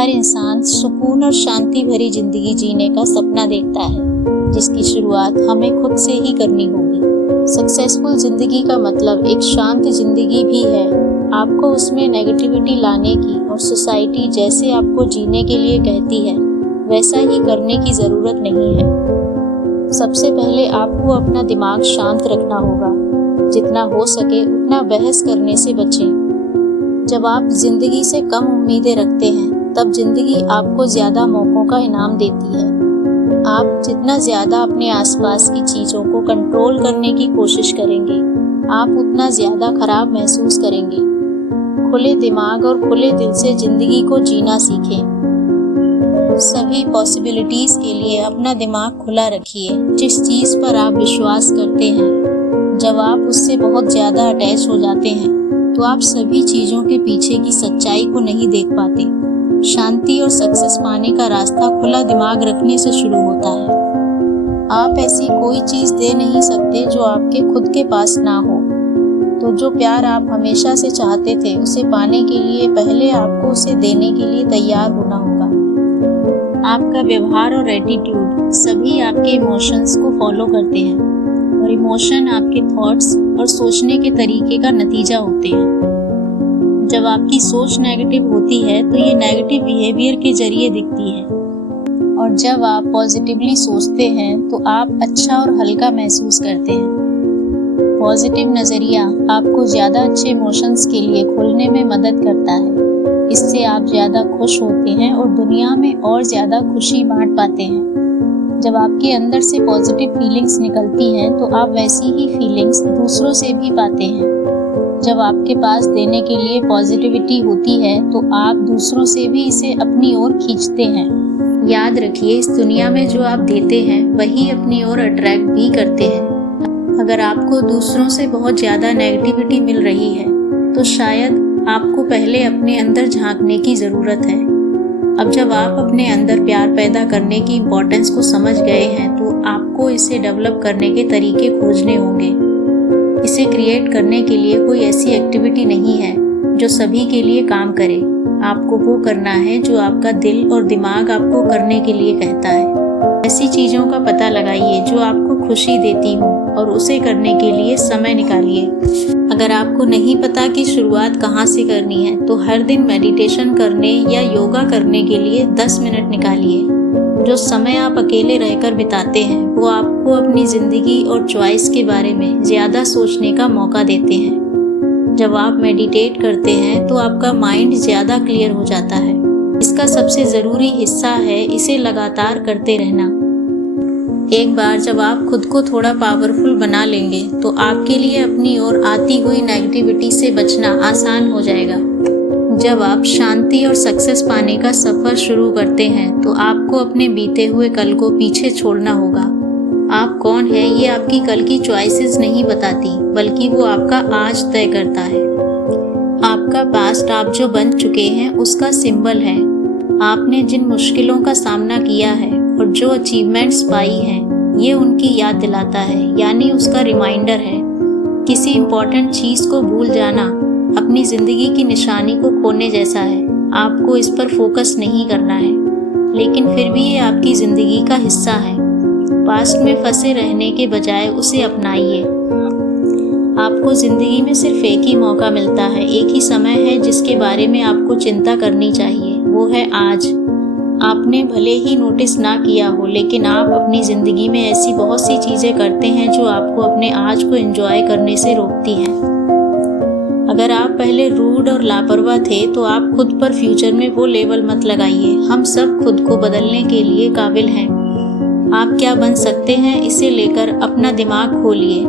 हर इंसान सुकून और शांति भरी जिंदगी जीने का सपना देखता है, जिसकी शुरुआत हमें खुद से ही करनी होगी। सक्सेसफुल जिंदगी का मतलब एक शांत जिंदगी भी है। आपको उसमें नेगेटिविटी लाने की और सोसाइटी जैसे आपको जीने के लिए कहती है वैसा ही करने की ज़रूरत नहीं है। सबसे पहले आपको अपना दिमाग शांत रखना होगा। जितना हो सके उतना बहस करने से बचें। जब आप जिंदगी से कम उम्मीदें रखते हैं तब जिंदगी आपको ज़्यादा मौक़ों का इनाम देती है। आप जितना ज़्यादा अपने आसपास की चीज़ों को कंट्रोल करने की कोशिश करेंगे, आप उतना ज़्यादा खराब महसूस करेंगे। खुले दिमाग और खुले दिल से ज़िंदगी को जीना सीखें। सभी पॉसिबिलिटीज़ के लिए अपना दिमाग खुला रखिए। जिस चीज़ पर आप विश्वास करते हैं, जब आप उससे बहुत ज़्यादा अटैच हो जाते हैं तो आप सभी चीज़ों के पीछे की सच्चाई को नहीं देख पाते। शांति और सक्सेस पाने का रास्ता खुला दिमाग रखने से शुरू होता है। आप ऐसी कोई चीज़ दे नहीं सकते जो आपके खुद के पास ना हो। तो जो प्यार आप हमेशा से चाहते थे, उसे पाने के लिए पहले आपको उसे देने के लिए तैयार होना होगा। आपका व्यवहार और एटीट्यूड सभी आपके इमोशंस को फॉलो करते हैं और इमोशन आपके थॉट्स और सोचने के तरीके का नतीजा होते हैं। जब आपकी सोच नेगेटिव होती है तो ये नेगेटिव बिहेवियर के जरिए दिखती है, और जब आप पॉजिटिवली सोचते हैं तो आप अच्छा और हल्का महसूस करते हैं। पॉजिटिव नज़रिया आपको ज़्यादा अच्छे इमोशंस के लिए खुलने में मदद करता है। इससे आप ज़्यादा खुश होते हैं और दुनिया में और ज़्यादा खुशी बांट पाते हैं। जब आपके अंदर से पॉजिटिव फीलिंग्स निकलती हैं तो आप वैसी ही फीलिंग्स दूसरों से भी पाते हैं। जब आपके पास देने के लिए पॉजिटिविटी होती है तो आप दूसरों से भी इसे अपनी ओर खींचते हैं। याद रखिए, इस दुनिया में जो आप देते हैं वही अपनी ओर अट्रैक्ट भी करते हैं। अगर आपको दूसरों से बहुत ज़्यादा नेगेटिविटी मिल रही है तो शायद आपको पहले अपने अंदर झांकने की ज़रूरत है। अब जब आप अपने अंदर प्यार पैदा करने की इम्पोर्टेंस को समझ गए हैं तो आपको इसे डेवलप करने के तरीके खोजने होंगे। इसे क्रिएट करने के लिए कोई ऐसी एक्टिविटी नहीं है जो सभी के लिए काम करे। आपको वो करना है जो आपका दिल और दिमाग आपको करने के लिए कहता है। ऐसी चीज़ों का पता लगाइए जो आपको खुशी देती हो और उसे करने के लिए समय निकालिए। अगर आपको नहीं पता कि शुरुआत कहाँ से करनी है तो हर दिन मेडिटेशन करने या योगा करने के लिए 10 मिनट निकालिए। जो समय आप अकेले रहकर बिताते हैं वो आपको अपनी ज़िंदगी और चॉइस के बारे में ज़्यादा सोचने का मौका देते हैं। जब आप मेडिटेट करते हैं तो आपका माइंड ज़्यादा क्लियर हो जाता है। इसका सबसे ज़रूरी हिस्सा है इसे लगातार करते रहना। एक बार जब आप खुद को थोड़ा पावरफुल बना लेंगे तो आपके लिए अपनी ओर आती हुई नेगेटिविटी से बचना आसान हो जाएगा। जब आप शांति और सक्सेस पाने का सफ़र शुरू करते हैं तो आपको अपने बीते हुए कल को पीछे छोड़ना होगा। आप कौन हैं ये आपकी कल की चॉइसेस नहीं बताती, बल्कि वो आपका आज तय करता है। आपका पास्ट आप जो बन चुके हैं उसका सिंबल है। आपने जिन मुश्किलों का सामना किया है और जो अचीवमेंट्स पाई हैं, ये उनकी याद दिलाता है, यानी उसका रिमाइंडर है। किसी इम्पोर्टेंट चीज़ को भूल जाना अपनी ज़िंदगी की निशानी को खोने जैसा है। आपको इस पर फोकस नहीं करना है, लेकिन फिर भी ये आपकी ज़िंदगी का हिस्सा है। पास्ट में फंसे रहने के बजाय उसे अपनाइए। आपको ज़िंदगी में सिर्फ एक ही मौका मिलता है, एक ही समय है जिसके बारे में आपको चिंता करनी चाहिए, वो है आज। आपने भले ही नोटिस ना किया हो, लेकिन आप अपनी ज़िंदगी में ऐसी बहुत सी चीज़ें करते हैं जो आपको अपने आज को एंजॉय करने से रोकती हैं। अगर आप पहले रूड और लापरवाह थे तो आप खुद पर फ्यूचर में वो लेवल मत लगाइए। हम सब खुद को बदलने के लिए काबिल हैं। आप क्या बन सकते हैं इसे लेकर अपना दिमाग खोलिए।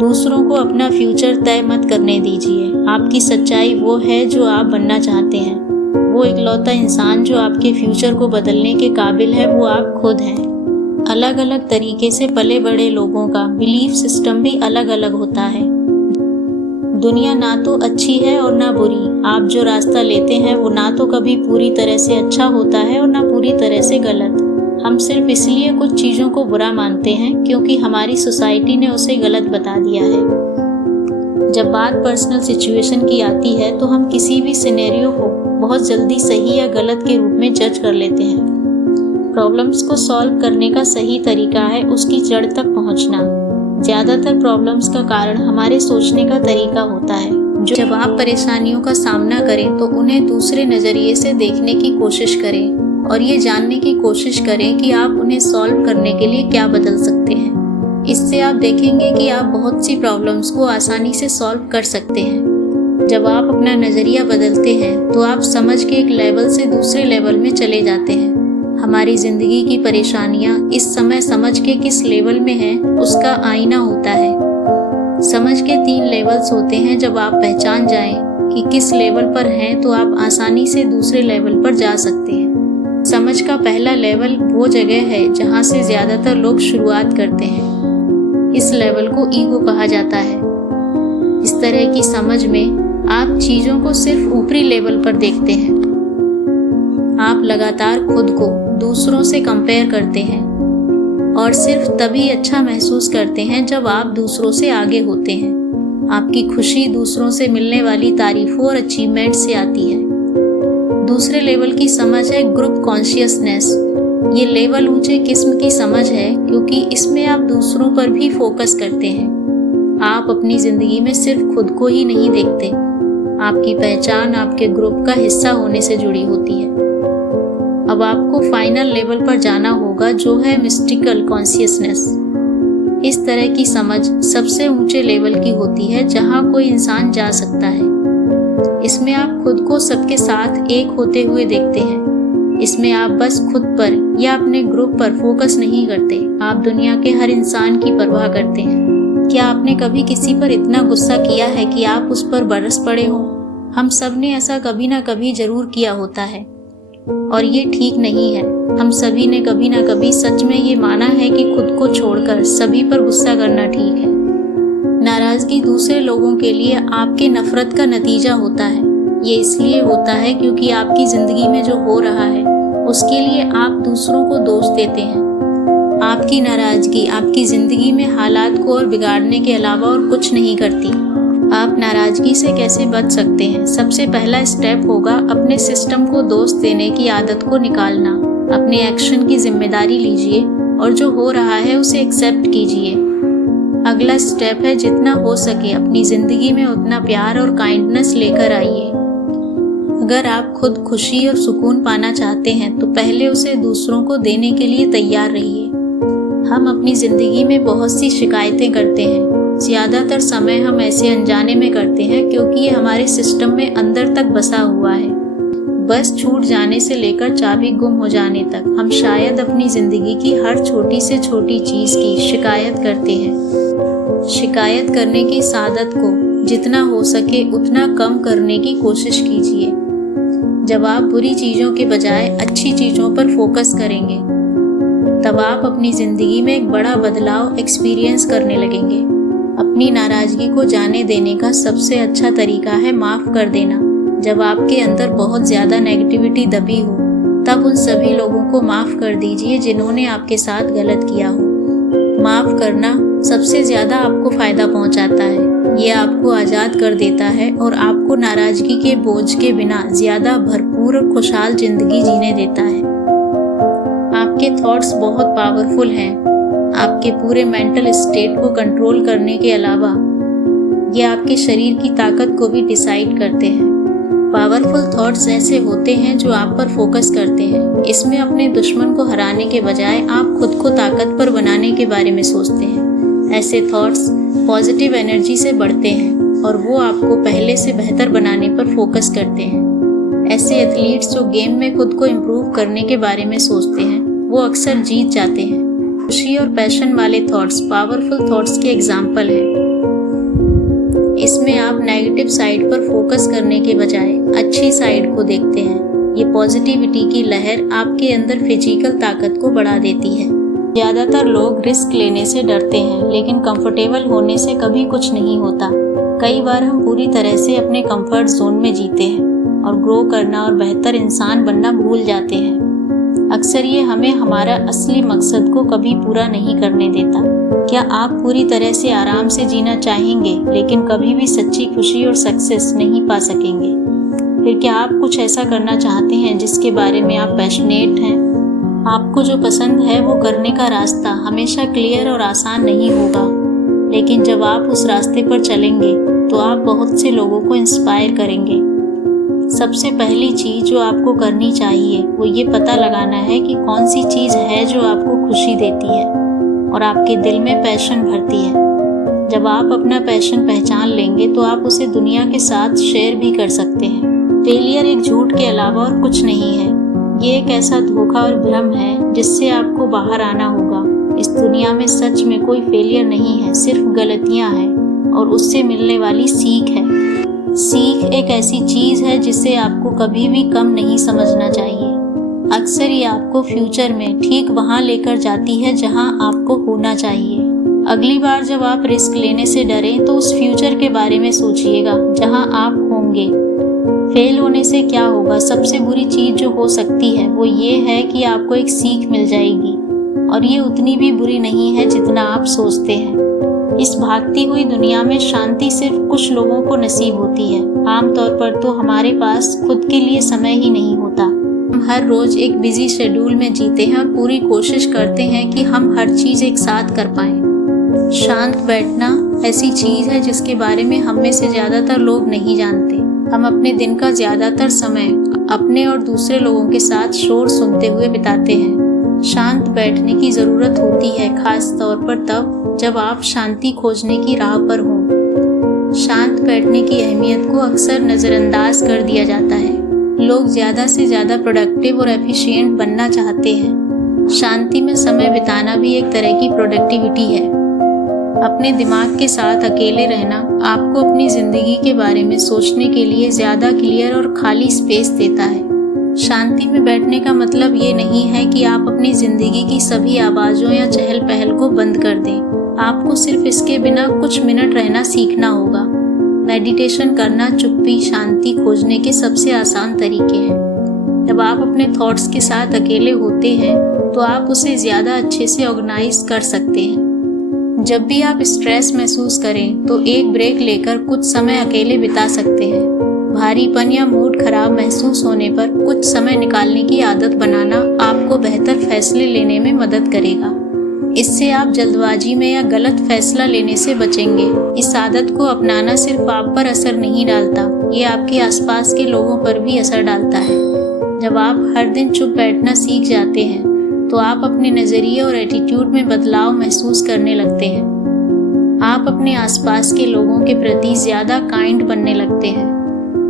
दूसरों को अपना फ्यूचर तय मत करने दीजिए। आपकी सच्चाई वो है जो आप बनना चाहते हैं। वो इकलौता इंसान जो आपके फ्यूचर को बदलने के काबिल है वो आप खुद हैं। अलग अलग तरीके से पले बड़े लोगों का बिलीफ सिस्टम भी अलग अलग होता है। दुनिया ना तो अच्छी है और ना बुरी। आप जो रास्ता लेते हैं वो ना तो कभी पूरी तरह से अच्छा होता है और ना पूरी तरह से गलत। हम सिर्फ इसलिए कुछ चीज़ों को बुरा मानते हैं क्योंकि हमारी सोसाइटी ने उसे गलत बता दिया है। जब बात पर्सनल सिचुएशन की आती है तो हम किसी भी सिनेरियो को बहुत जल्दी सही या गलत के रूप में जज कर लेते हैं। प्रॉब्लम्स को सॉल्व करने का सही तरीका है उसकी जड़ तक पहुंचना। ज़्यादातर प्रॉब्लम्स का कारण हमारे सोचने का तरीका होता है। जब आप परेशानियों का सामना करें तो उन्हें दूसरे नज़रिए से देखने की कोशिश करें और ये जानने की कोशिश करें कि आप उन्हें सॉल्व करने के लिए क्या बदल सकते हैं। इससे आप देखेंगे कि आप बहुत सी प्रॉब्लम्स को आसानी से सॉल्व कर सकते हैं। जब आप अपना नज़रिया बदलते हैं तो आप समझ के एक लेवल से दूसरे लेवल में चले जाते हैं। हमारी ज़िंदगी की परेशानियाँ इस समय समझ के किस लेवल में हैं उसका आईना होता है। समझ के 3 लेवल्स होते हैं। जब आप पहचान जाएं कि किस लेवल पर हैं तो आप आसानी से दूसरे लेवल पर जा सकते हैं। समझ का पहला लेवल वो जगह है जहाँ से ज़्यादातर लोग शुरुआत करते हैं। इस लेवल को ईगो कहा जाता है। इस तरह की समझ में आप चीज़ों को सिर्फ ऊपरी लेवल पर देखते हैं। आप लगातार खुद को दूसरों से कंपेयर करते हैं और सिर्फ तभी अच्छा महसूस करते हैं जब आप दूसरों से आगे होते हैं। आपकी खुशी दूसरों से मिलने वाली तारीफों और अचीवमेंट से आती है। दूसरे लेवल की समझ है ग्रुप कॉन्शियसनेस। ये लेवल ऊंचे किस्म की समझ है क्योंकि इसमें आप दूसरों पर भी फोकस करते हैं। आप अपनी ज़िंदगी में सिर्फ खुद को ही नहीं देखते। आपकी पहचान आपके ग्रुप का हिस्सा होने से जुड़ी होती है। अब आपको फाइनल लेवल पर जाना होगा जो है मिस्टिकल कॉन्शियसनेस। इस तरह की समझ सबसे ऊंचे लेवल की होती है जहां कोई इंसान जा सकता है। इसमें आप खुद को सबके साथ एक होते हुए देखते हैं। इसमें आप बस खुद पर या अपने ग्रुप पर फोकस नहीं करते, आप दुनिया के हर इंसान की परवाह करते हैं। क्या आपने कभी किसी पर इतना गुस्सा किया है कि आप उस पर बरस पड़े हों? हम सब ने ऐसा कभी ना कभी जरूर किया होता है और ये ठीक नहीं है। हम सभी ने कभी ना कभी सच में ये माना है कि खुद को छोड़कर सभी पर गुस्सा करना ठीक है। नाराज़गी दूसरे लोगों के लिए आपके नफरत का नतीजा होता है। ये इसलिए होता है क्योंकि आपकी ज़िंदगी में जो हो रहा है उसके लिए आप दूसरों को दोष देते हैं। आपकी नाराज़गी आपकी ज़िंदगी में हालात को और बिगाड़ने के अलावा और कुछ नहीं करती। आप नाराज़गी से कैसे बच सकते हैं? सबसे पहला स्टेप होगा अपने सिस्टम को दोष देने की आदत को निकालना। अपने एक्शन की जिम्मेदारी लीजिए और जो हो रहा है उसे एक्सेप्ट कीजिए। अगला स्टेप है जितना हो सके अपनी ज़िंदगी में उतना प्यार और काइंडनेस लेकर आइए। अगर आप खुद खुशी और सुकून पाना चाहते हैं तो पहले उसे दूसरों को देने के लिए तैयार रहिए। हम अपनी ज़िंदगी में बहुत सी शिकायतें करते हैं। ज़्यादातर समय हम ऐसे अनजाने में करते हैं क्योंकि ये हमारे सिस्टम में अंदर तक बसा हुआ है। बस छूट जाने से लेकर चाबी गुम हो जाने तक हम शायद अपनी ज़िंदगी की हर छोटी से छोटी चीज़ की शिकायत करते हैं। शिकायत करने की इस आदत को जितना हो सके उतना कम करने की कोशिश कीजिए। जब आप बुरी चीज़ों के बजाय अच्छी चीज़ों पर फोकस करेंगे तब आप अपनी ज़िंदगी में एक बड़ा बदलाव एक्सपीरियंस करने लगेंगे। अपनी नाराज़गी को जाने देने का सबसे अच्छा तरीका है माफ़ कर देना। जब आपके अंदर बहुत ज़्यादा नेगेटिविटी दबी हो तब उन सभी लोगों को माफ़ कर दीजिए जिन्होंने आपके साथ गलत किया हो। माफ़ करना सबसे ज़्यादा आपको फ़ायदा पहुंचाता है। ये आपको आज़ाद कर देता है और आपको नाराज़गी के बोझ के बिना ज़्यादा भरपूर और खुशहाल ज़िंदगी जीने देता है। आपके थॉट्स बहुत पावरफुल हैं। आपके पूरे मेंटल स्टेट को कंट्रोल करने के अलावा ये आपके शरीर की ताकत को भी डिसाइड करते हैं। पावरफुल थॉट्स ऐसे होते हैं जो आप पर फोकस करते हैं। इसमें अपने दुश्मन को हराने के बजाय आप खुद को ताकतवर बनाने के बारे में सोचते हैं। ऐसे थॉट्स पॉजिटिव एनर्जी से बढ़ते हैं और वो आपको पहले से बेहतर बनाने पर फोकस करते हैं। ऐसे एथलीट्स जो गेम में खुद को इम्प्रूव करने के बारे में सोचते हैं वो अक्सर जीत जाते हैं। खुशी और पैशन वाले थॉट्स पावरफुल थॉट्स के एग्जाम्पल हैं। इसमें आप नेगेटिव साइड पर फोकस करने के बजाय अच्छी साइड को देखते हैं। ये पॉजिटिविटी की लहर आपके अंदर फिजिकल ताकत को बढ़ा देती है। ज़्यादातर लोग रिस्क लेने से डरते हैं लेकिन कंफर्टेबल होने से कभी कुछ नहीं होता। कई बार हम पूरी तरह से अपने कंफर्ट जोन में जीते हैं और ग्रो करना और बेहतर इंसान बनना भूल जाते हैं। अक्सर ये हमें हमारा असली मकसद को कभी पूरा नहीं करने देता। क्या आप पूरी तरह से आराम से जीना चाहेंगे लेकिन कभी भी सच्ची खुशी और सक्सेस नहीं पा सकेंगे? फिर क्या आप कुछ ऐसा करना चाहते हैं जिसके बारे में आप पैशनेट हैं? आपको जो पसंद है वो करने का रास्ता हमेशा क्लियर और आसान नहीं होगा, लेकिन जब आप उस रास्ते पर चलेंगे तो आप बहुत से लोगों को इंस्पायर करेंगे। सबसे पहली चीज़ जो आपको करनी चाहिए वो ये पता लगाना है कि कौन सी चीज़ है जो आपको खुशी देती है और आपके दिल में पैशन भरती है। जब आप अपना पैशन पहचान लेंगे तो आप उसे दुनिया के साथ शेयर भी कर सकते हैं। फेलियर एक झूठ के अलावा और कुछ नहीं है। ये एक ऐसा धोखा और भ्रम है जिससे आपको बाहर आना होगा। इस दुनिया में सच में कोई फेलियर नहीं है, सिर्फ गलतियां हैं और उससे मिलने वाली सीख है। सीख एक ऐसी चीज़ है जिसे आपको कभी भी कम नहीं समझना चाहिए। अक्सर ये आपको फ्यूचर में ठीक वहाँ लेकर जाती है जहाँ आपको होना चाहिए। अगली बार जब आप रिस्क लेने से डरें तो उस फ्यूचर के बारे में सोचिएगा जहाँ आप होंगे। फेल होने से क्या होगा? सबसे बुरी चीज़ जो हो सकती है वो ये है कि आपको एक सीख मिल जाएगी और ये उतनी भी बुरी नहीं है जितना आप सोचते हैं। इस भागती हुई दुनिया में शांति सिर्फ कुछ लोगों को नसीब होती है। आमतौर पर तो हमारे पास खुद के लिए समय ही नहीं होता। हम हर रोज एक बिजी शेड्यूल में जीते हैं और पूरी कोशिश करते हैं कि हम हर चीज़ एक साथ कर पाएं। शांत बैठना ऐसी चीज़ है जिसके बारे में हम में से ज़्यादातर लोग नहीं जानते। हम अपने दिन का ज़्यादातर समय अपने और दूसरे लोगों के साथ शोर सुनते हुए बिताते हैं। शांत बैठने की ज़रूरत होती है, खास तौर पर तब जब आप शांति खोजने की राह पर हों। शांत बैठने की अहमियत को अक्सर नज़रअंदाज कर दिया जाता है। लोग ज़्यादा से ज़्यादा प्रोडक्टिव और एफिशिएंट बनना चाहते हैं। शांति में समय बिताना भी एक तरह की प्रोडक्टिविटी है। अपने दिमाग के साथ अकेले रहना आपको अपनी ज़िंदगी के बारे में सोचने के लिए ज़्यादा क्लियर और खाली स्पेस देता है। शांति में बैठने का मतलब ये नहीं है कि आप अपनी ज़िंदगी की सभी आवाज़ों या चहल पहल को बंद कर दें। आपको सिर्फ इसके बिना कुछ मिनट रहना सीखना होगा। मेडिटेशन करना चुप्पी शांति खोजने के सबसे आसान तरीके हैं। जब आप अपने थॉट्स के साथ अकेले होते हैं तो आप उसे ज़्यादा अच्छे से ऑर्गेनाइज कर सकते हैं। जब भी आप स्ट्रेस महसूस करें तो एक ब्रेक लेकर कुछ समय अकेले बिता सकते हैं। भारीपन या मूड खराब महसूस होने पर कुछ समय निकालने की आदत बनाना आपको बेहतर फैसले लेने में मदद करेगा। इससे आप जल्दबाजी में या गलत फैसला लेने से बचेंगे। इस आदत को अपनाना सिर्फ आप पर असर नहीं डालता, ये आपके आसपास के लोगों पर भी असर डालता है। जब आप हर दिन चुप बैठना सीख जाते हैं तो आप अपने नज़रिए और एटीट्यूड में बदलाव महसूस करने लगते हैं। आप अपने आसपास के लोगों के प्रति ज़्यादा काइंड बनने लगते हैं।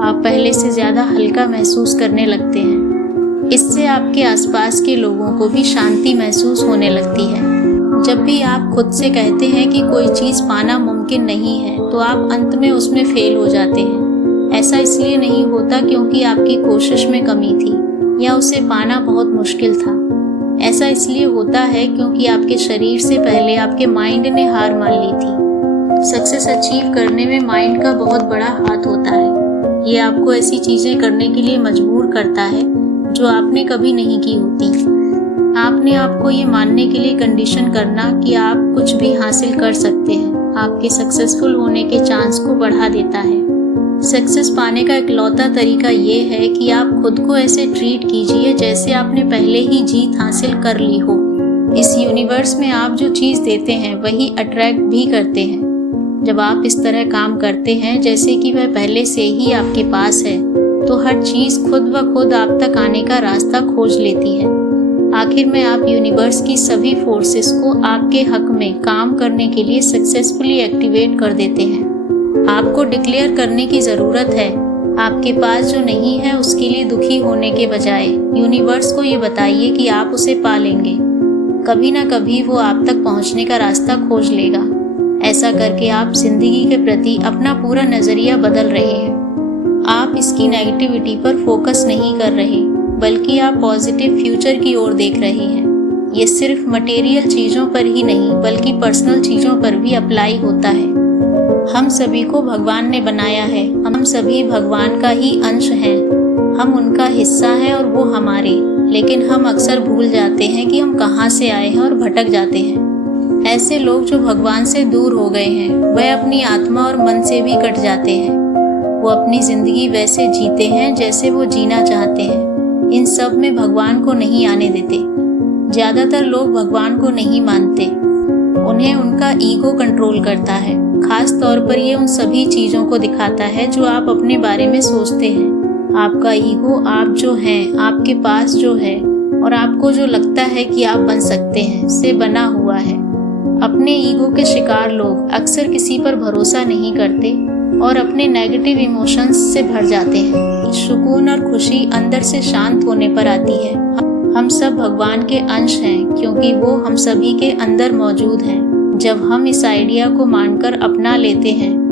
आप पहले से ज़्यादा हल्का महसूस करने लगते हैं। इससे आपके आसपास के लोगों को भी शांति महसूस होने लगती है। जब भी आप खुद से कहते हैं कि कोई चीज़ पाना मुमकिन नहीं है तो आप अंत में उसमें फेल हो जाते हैं। ऐसा इसलिए नहीं होता क्योंकि आपकी कोशिश में कमी थी या उसे पाना बहुत मुश्किल था। ऐसा इसलिए होता है क्योंकि आपके शरीर से पहले आपके माइंड ने हार मान ली थी। सक्सेस अचीव करने में माइंड का बहुत बड़ा हाथ होता है। ये आपको ऐसी चीज़ें करने के लिए मजबूर करता है जो आपने कभी नहीं की होती। आपने आपको ये मानने के लिए कंडीशन करना कि आप कुछ भी हासिल कर सकते हैं आपके सक्सेसफुल होने के चांस को बढ़ा देता है। सक्सेस पाने का इकलौता तरीका ये है कि आप खुद को ऐसे ट्रीट कीजिए जैसे आपने पहले ही जीत हासिल कर ली हो। इस यूनिवर्स में आप जो चीज़ देते हैं वही अट्रैक्ट भी करते हैं। जब आप इस तरह काम करते हैं जैसे कि वह पहले से ही आपके पास है तो हर चीज़ खुद ब खुद आप तक आने का रास्ता खोज लेती है। आखिर में आप यूनिवर्स की सभी फोर्सेस को आपके हक में काम करने के लिए सक्सेसफुली एक्टिवेट कर देते हैं। आपको डिक्लेयर करने की ज़रूरत है। आपके पास जो नहीं है उसके लिए दुखी होने के बजाय यूनिवर्स को ये बताइए कि आप उसे पा लेंगे। कभी ना कभी वो आप तक पहुंचने का रास्ता खोज लेगा। ऐसा करके आप जिंदगी के प्रति अपना पूरा नज़रिया बदल रहे हैं। आप इसकी नेगेटिविटी पर फोकस नहीं कर रहे बल्कि आप पॉजिटिव फ्यूचर की ओर देख रहे हैं। ये सिर्फ मटेरियल चीज़ों पर ही नहीं बल्कि पर्सनल चीज़ों पर भी अप्लाई होता है। हम सभी को भगवान ने बनाया है। हम सभी भगवान का ही अंश हैं। हम उनका हिस्सा हैं और वो हमारे। लेकिन हम अक्सर भूल जाते हैं कि हम कहाँ से आए हैं और भटक जाते हैं। ऐसे लोग जो भगवान से दूर हो गए हैं वह अपनी आत्मा और मन से भी कट जाते हैं। वो अपनी जिंदगी वैसे जीते हैं जैसे वो जीना चाहते हैं। इन सब में भगवान को नहीं आने देते। ज्यादातर लोग भगवान को नहीं मानते, उन्हें उनका ईगो कंट्रोल करता है। खास तौर पर ये उन सभी चीज़ों को दिखाता है जो आप अपने बारे में सोचते हैं। आपका ईगो आप जो हैं, आपके पास जो है और आपको जो लगता है कि आप बन सकते हैं, से बना हुआ है। अपने ईगो के शिकार लोग अक्सर किसी पर भरोसा नहीं करते और अपने नेगेटिव इमोशंस से भर जाते हैं। सुकून और खुशी अंदर से शांत होने पर आती है। हम सब भगवान के अंश हैं क्योंकि वो हम सभी के अंदर मौजूद हैं। जब हम इस आइडिया को मानकर अपना लेते हैं